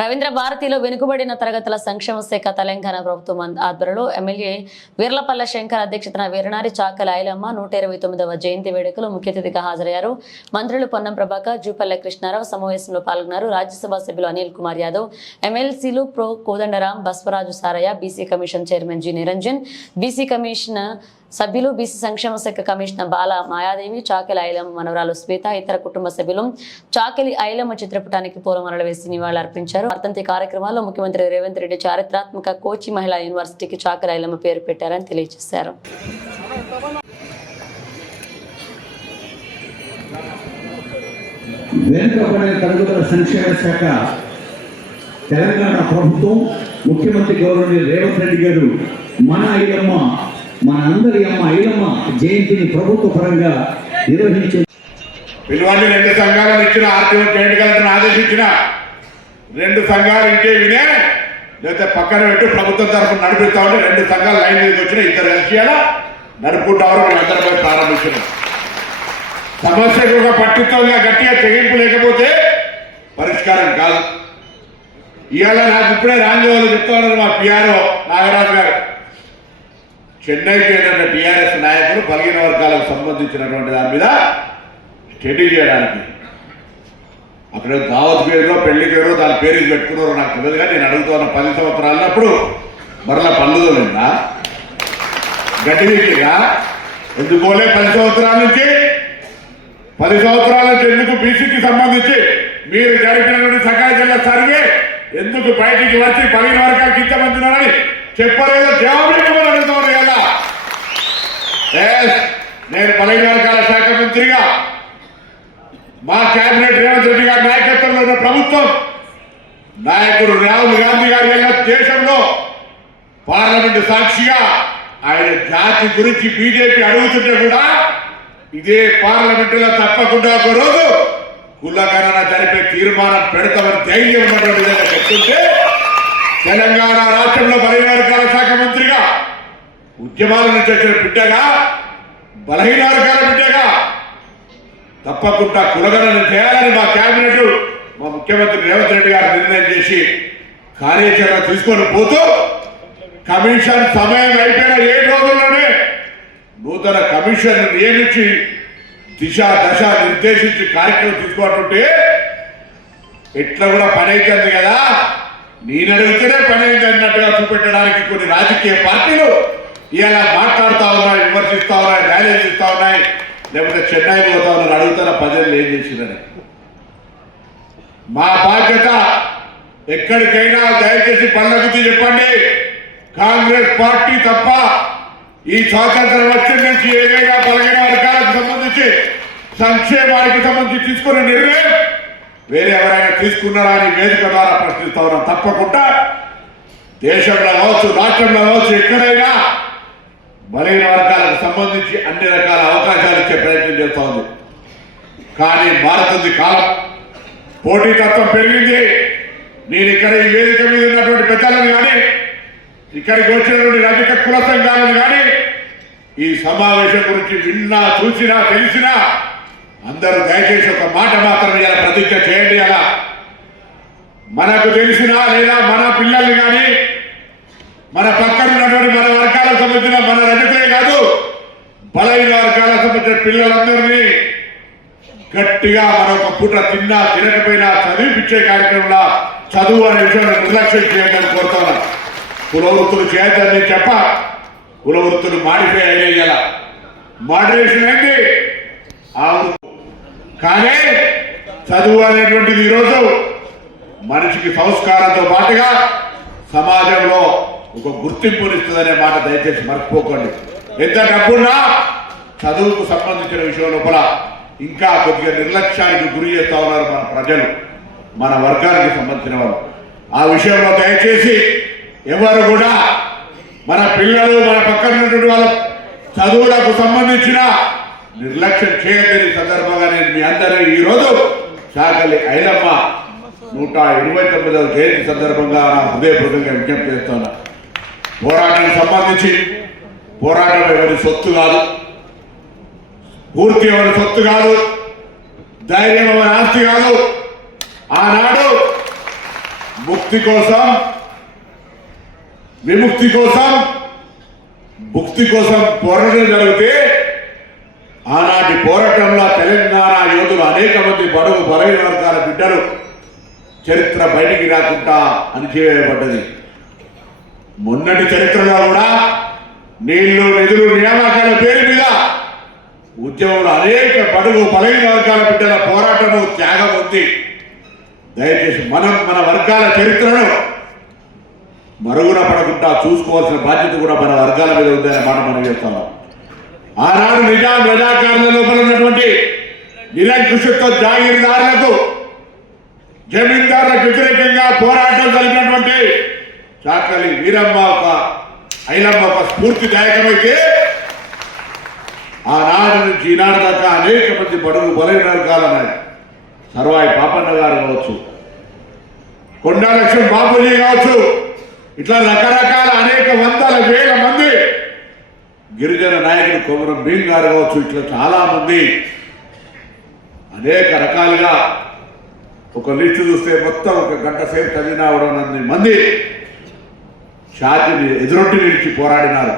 రవీంద్ర భారతిలో వెనుకబడిన తరగతుల సంక్షేమ శాఖ తెలంగాణ ప్రభుత్వం ఆధ్వర్యంలో ఎమ్మెల్యే వీర్లపల్ల శంకర్ అధ్యక్షతన వీరనారి చాకలి ఐలమ్మ 129వ జయంతి వేడుకలు ముఖ్య అతిథిగా హాజరయ్యారు. మంత్రులు పొన్నం ప్రభాకర్, జూపల్లి కృష్ణారావు సమావేశంలో పాల్గొన్నారు. రాజ్యసభ సభ్యులు అనిల్ కుమార్ యాదవ్, ఎమ్మెల్సీలు prof Kodandaram, Baswaraju Saraiah, BC commission chairman G Niranjan, BC commission సభ్యులు, బీసీ సంక్షేమ శాఖ కమిషనర్ బాల మాయాదేవి, చాకలి ఐలమ్మ మనవరాలు శ్వేత, ఇతర కుటుంబ సభ్యులు చాకలి ఐలమ్మ చిత్రపటానికి పూలమాలలు వేసి నివాళులర్పించారు. వర్ధంతి కార్యక్రమాల్లో ముఖ్యమంత్రి రేవంత్ రెడ్డి చారిత్రాత్మక కోచి మహిళా యూనివర్సిటీకి చాకలి ఐలమ్మ పేరు పెట్టారని తెలియజేశారు. వెనుకబడిన తరగతుల సంక్షేమ శాఖ తెలంగాణ ప్రభుత్వం ముఖ్యమంత్రి గౌరవనీయ రేవంత్ రెడ్డి గారు మన ఐలమ్మ, మన అందరి అమ్మ ఐలమ్మ జయంతిని ప్రభుత్వ పరంగా నిర్వహించారు. పిలువని 2 సంఘాలను ఇచ్చిన ఆర్టీఓ జాయింట్ కలెక్టర్ని ఆదేశించిన 2 సంఘాలు ఇంకే వినే లేకపోతే పక్కన పెట్టి ప్రభుత్వం తరఫున నడిపిస్తా ఉంటే 2 సంఘాలు లైన్ మీదకి వచ్చిన 2 విషయాల నడుపుకుంటామని మేమందరం ప్రారంభించినాం. సమస్యకు ఒక పట్టుదలగా గట్టిగా తెగింపు లేకపోతే పరిష్కారం కాదు. ఇవాళ నాకు ఇప్పుడే రాంజోలు చెప్తా ఉన్నారు మా పిఆర్ఓ నాగరాజు గారు, చెన్నైకి ఏంటంటే టీఆర్ఎస్ నాయకులు బలహీన వర్గాలకు సంబంధించినటువంటి దాని మీద స్టడీ చేయడానికి అక్కడ దావత్ పేరులో పెళ్లి పేరు దాని పేరు పెట్టుకున్నారో నాకు తెలియదు. కానీ నేను అడుగుతున్న 10 సంవత్సరాలప్పుడు మరలా పనులు నిందా గట్టిగా ఎందుకోలే 10 సంవత్సరాల నుంచి 10 సంవత్సరాల నుంచి ఎందుకు బీసీకి సంబంధించి మీరు జరిపినటువంటి సకాయ జిల్లా సర్వే ఎందుకు బయటికి వచ్చి బలహీన వర్గాలకు ఇంతమందినారని చెప్పలేదో జవాబు ఇవ్వమని అడుగుతున్నారు కదా. నేను బలహీన వర్గాల శాఖ మంత్రిగా మా కేబినెట్ రేవంత్ రెడ్డి గారి నాయకత్వంలో ఉన్న ప్రభుత్వం నాయకుడు రాహుల్ గాంధీ గారి దేశంలో పార్లమెంటు సాక్షిగా ఆయన జాతి గురించి బీజేపీ అడుగుతుంటే కూడా ఇదే పార్లమెంటులో తప్పకుండా ఒక రోజు కులగణన జరిపే తీర్మానం పెడతామని ధైర్యం ఉన్నటువంటి విధంగా చెప్తుంటే తెలంగాణ రాష్ట్రంలో బలహీన వర్గాల శాఖ మంత్రిగా ఉద్యమాల నుంచి వచ్చిన బిడ్డగా బలహీన వర్గాల బిడ్డగా తప్పకుండా కులగణన చేయాలని మా కేబినెట్ మా ముఖ్యమంత్రి రేవంత్ రెడ్డి గారు నిర్ణయం చేసి కార్యాచరణ తీసుకొని పోతూ కమిషన్ సమయం అయిపోయిన 7 రోజుల్లోనే నూతన కమిషన్ నియమించి దిశ దశ నిర్దేశించి కార్యక్రమం తీసుకోవాలంటే ఎట్లా కూడా పని అవుతుంది కదా, నేను అడిగితేనే పని అయింది అన్నట్టుగా చూపెట్టడానికి కొన్ని రాజకీయ పార్టీలు ఇలా మాట్లాడుతూ ఉన్నాయి, విమర్శిస్తా ఉన్నాయి, ర్యాలీలు ఇస్తా ఉన్నాయి, లేకపోతే చెన్నైకి పోతా ఉన్నారు. అడుగుతారా ప్రజలు ఏం చేసిందని. మా బాధ్యత ఎక్కడికైనా దయచేసి పల్లగుద్ది చెప్పండి, కాంగ్రెస్ పార్టీ తప్ప ఈ స్వాతంత్రం వచ్చిన నుంచి ఏదైనా బలహీన వర్గాలకు సంబంధించి సంక్షేమానికి సంబంధించి తీసుకున్న నిర్ణయం వేరే ఎవరైనా తీసుకున్నారా అని వేదిక ద్వారా ప్రశ్నిస్తా ఉన్నాం. తప్పకుండా దేశంలో కావచ్చు, రాష్ట్రంలో కావచ్చు, ఎక్కడైనా బలహీన వర్గాలకు సంబంధించి అన్ని రకాల అవకాశాలు ఇచ్చే ప్రయత్నం చేస్తూ ఉంది. కానీ మారుతుంది కాలం, పోటీతత్వం పెరిగింది. నేను ఇక్కడ ఈ వేదిక మీద ఉన్నటువంటి పెద్దలను కానీ ఇక్కడికి వచ్చినటువంటి రజక కుల సంఘాలను కానీ ఈ సమావేశం గురించి విన్నా, చూసినా, తెలిసినా అందరూ దయచేసి ఒక మాట మాత్రం ఇలా ప్రతిజ్ఞ చేయండి. అలా మనకు తెలిసినా లేదా మన పిల్లల్ని కానీ మన పక్కన ఉన్నటువంటి మన వర్గాలకు సంబంధించిన మన రజకులే కాదు బలహీన వర్గాలకు సంబంధించిన పిల్లలందరినీ గట్టిగా మరొక పూట తిన్నా తినకపోయినా చదివిపించే కార్యక్రమంలో చదువు అనే విషయాన్ని నిర్లక్ష్యం చేయడానికి కోరుతున్నాను. కులవృత్తులు చేయొద్దని చెప్ప కులవృత్తులు మాడిఫై అయ్యేలా మోడరేషన్ అయింది కానీ చదువు అనేటువంటిది ఈరోజు మనిషికి సంస్కారంతో పాటుగా సమాజంలో ఒక గుర్తింపునిస్తుందనే మాట దయచేసి మర్చిపోకండి. ఎంత డబ్బున్నా చదువుకు సంబంధించిన విషయం లోపల ఇంకా కొద్దిగా నిర్లక్ష్యానికి గురి చేస్తా ఉన్నారు మన ప్రజలు, మన వర్గానికి సంబంధించిన వాళ్ళు. ఆ విషయంలో దయచేసి ఎవరు కూడా మన పిల్లలు మన పక్కన ఉన్నటువంటి వాళ్ళ చదువులకు సంబంధించిన నిర్లక్ష్యం చేయదని సందర్భంగా నేను మీ అందరూ ఈరోజు చాకలి ఐలమ్మ 129వ జయంతి సందర్భంగా నా హృదయపూర్వకంగా విజ్ఞప్తి చేస్తున్నా. పోరాటానికి సంబంధించి పోరాటం ఎవరి సొత్తు కాదు, పూర్తి ఎవరి సొత్తు కాదు, ధైర్యం ఎవరి ఆస్తి కాదు. ఆనాడు ముక్తి కోసం, విముక్తి కోసం, భుక్తి కోసం పోరాటం జరిగితే ఆనాటి పోరాటంలో తెలంగాణ యోధులు అనేక మంది బడుగు బలహీన వర్గాల బిడ్డలు చరిత్ర బయటికి రాకుండా అణిచివేయబడ్డది. మొన్నటి చరిత్రలో కూడా నీళ్లు నిధులు నియామకాల పేరు మీద ఉద్యమంలో అనేక బడుగు బలహీన వర్గాల బిడ్డల పోరాటము త్యాగం ఉంది. దయచేసి మనం మన వర్గాల చరిత్రను మరుగున పడకుండా చూసుకోవాల్సిన బాధ్యత కూడా మన వర్గాల మీద ఉందనే మాట మనం చేస్తున్నాం. ఆనాడు నిజాం రజాకారుల లోపల ఉన్నటువంటి నిరంకుశత్వ జాగీర్దారులకు, జమీందారులకు వ్యతిరేకంగా పోరాటం జరిగినటువంటి చాకలి వీరమ్మ ఐలమ్మ ఒక స్ఫూర్తిదాయకమైతే ఆనాడు నుంచి ఈనాడు దాకా అనేక మంది బడుగు బలైన వర్గాలన్నాయి. సర్వాయి పాపన్న గారు కావచ్చు, కొండా లక్ష్మణ్ బాపూజీ కావచ్చు, ఇట్లా రకరకాల అనేక వందల వేల మంది గిరిజన నాయకులు కొమరం భీమ్ గారు కావచ్చు, ఇట్లా చాలా మంది అనేక రకాలుగా ఒక లిస్టు చూస్తే మొత్తం ఒక గంట సేపు చదివినా 600 మంది ఛాతీని ఎదురొట్టి నిలిచి పోరాడినారు.